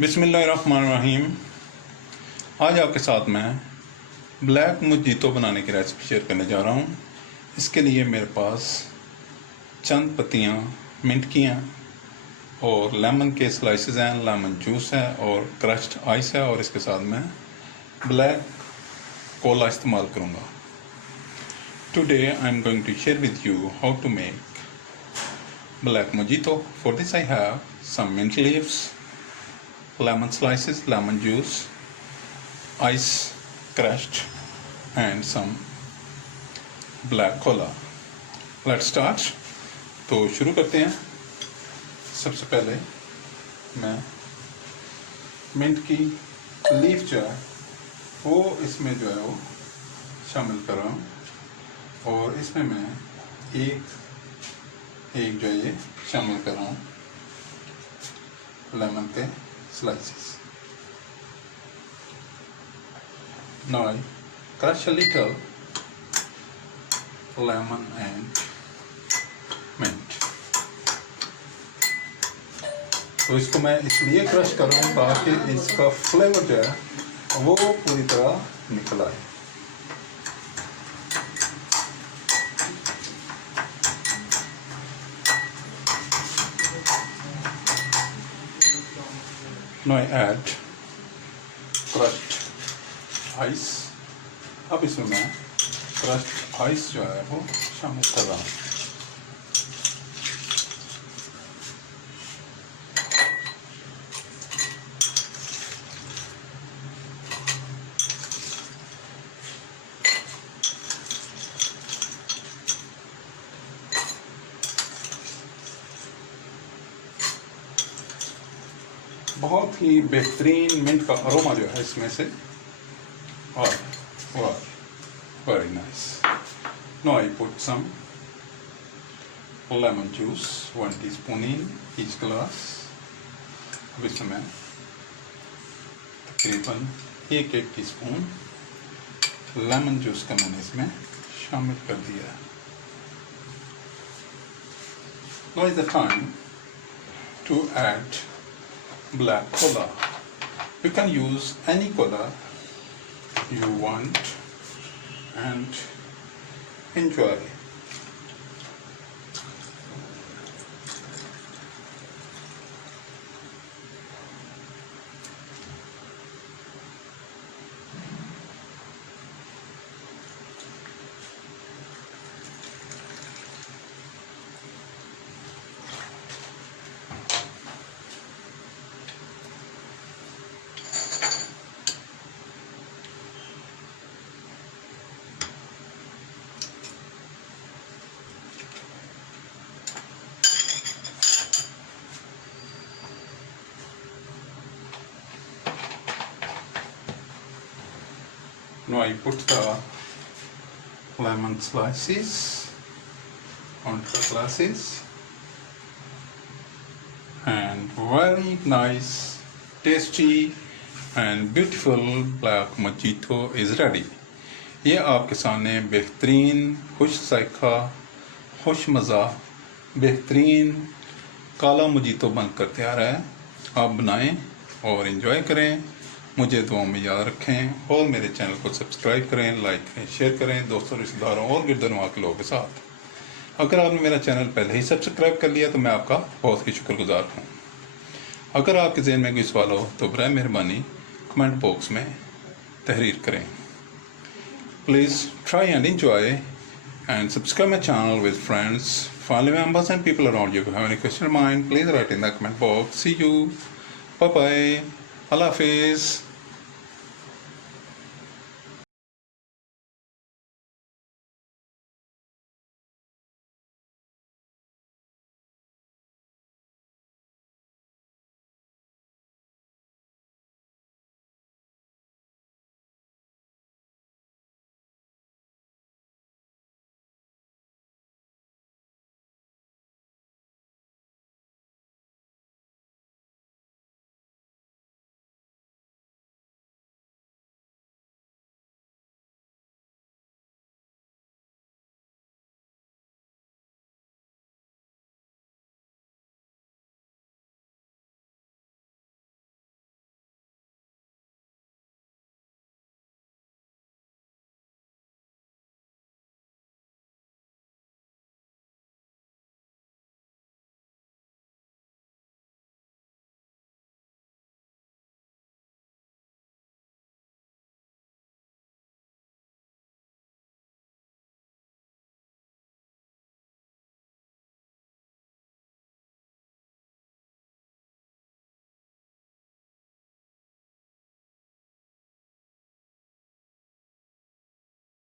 बिस्मिल्लाहिर्रहमानिर्रहीम। आज आपके साथ मैं ब्लैक मोजीतो बनाने की रेसिपी शेयर करने जा रहा हूँ। इसके लिए मेरे पास चंद पत्तियाँ मिंट की हैं और लेमन के स्लाइसेस हैं, लेमन जूस है और क्रश्ड आइस है, और इसके साथ मैं ब्लैक कोला इस्तेमाल करूँगा। Today I am going to share with you how to make black mojito. For this I have some mint leaves, lemon slices, lemon juice, ice crushed, and some black cola. Let's start. तो शुरू करते हैं। सबसे पहले मैं mint की leaf जो है वो इसमें जो है वो शामिल कर रहा हूँ, और इसमें मैं एक जो ये शामिल कर रहा हूँ लेमन के slices. Now I crush a little lemon and mint. तो इसको मैं इसलिए क्रश कर रहा हूँ ताकि इसका फ्लेवर जो है वो पूरी तरह निकल आए। Now I add crushed ice. अब इसमें मैं crushed ice जो है वो शामिल कर रहा हूँ। बहुत ही बेहतरीन मिंट का अरोमा जो है इसमें से, और very nice. Now I put some lemon juice 1 teaspoon in each glass. अब इसमें मैं तकरीबन एक टीस्पून लेमन जूस का मैंने इसमें शामिल कर दिया। Now is the time to add black cola. You can use any cola you want and enjoy. Now I put the lemon slices onto the glasses, and very nice, tasty and beautiful black mojito is ready. ये आपके सामने बेहतरीन, खुश जायका, खुश मज़ा, बेहतरीन काला मोजीतो बनकर तैयार है। आप बनाएं और इन्जॉय करें। मुझे दुआओं में याद रखें और मेरे चैनल को सब्सक्राइब करें, लाइक करें, शेयर करें दोस्तों, रिश्तेदारों और गिरदनवा के लोगों के साथ। अगर आपने मेरा चैनल पहले ही सब्सक्राइब कर लिया तो मैं आपका बहुत ही शुक्रगुजार हूँ। अगर आपके ज़हन में कोई सवाल हो तो बराए मेहरबानी कमेंट बॉक्स में तहरीर करें। Please try and enjoy and subscribe my channel with friends, family members and people around you. If you have any question in mind, please write in the comment box. See you. Bye bye. Allah Hafiz.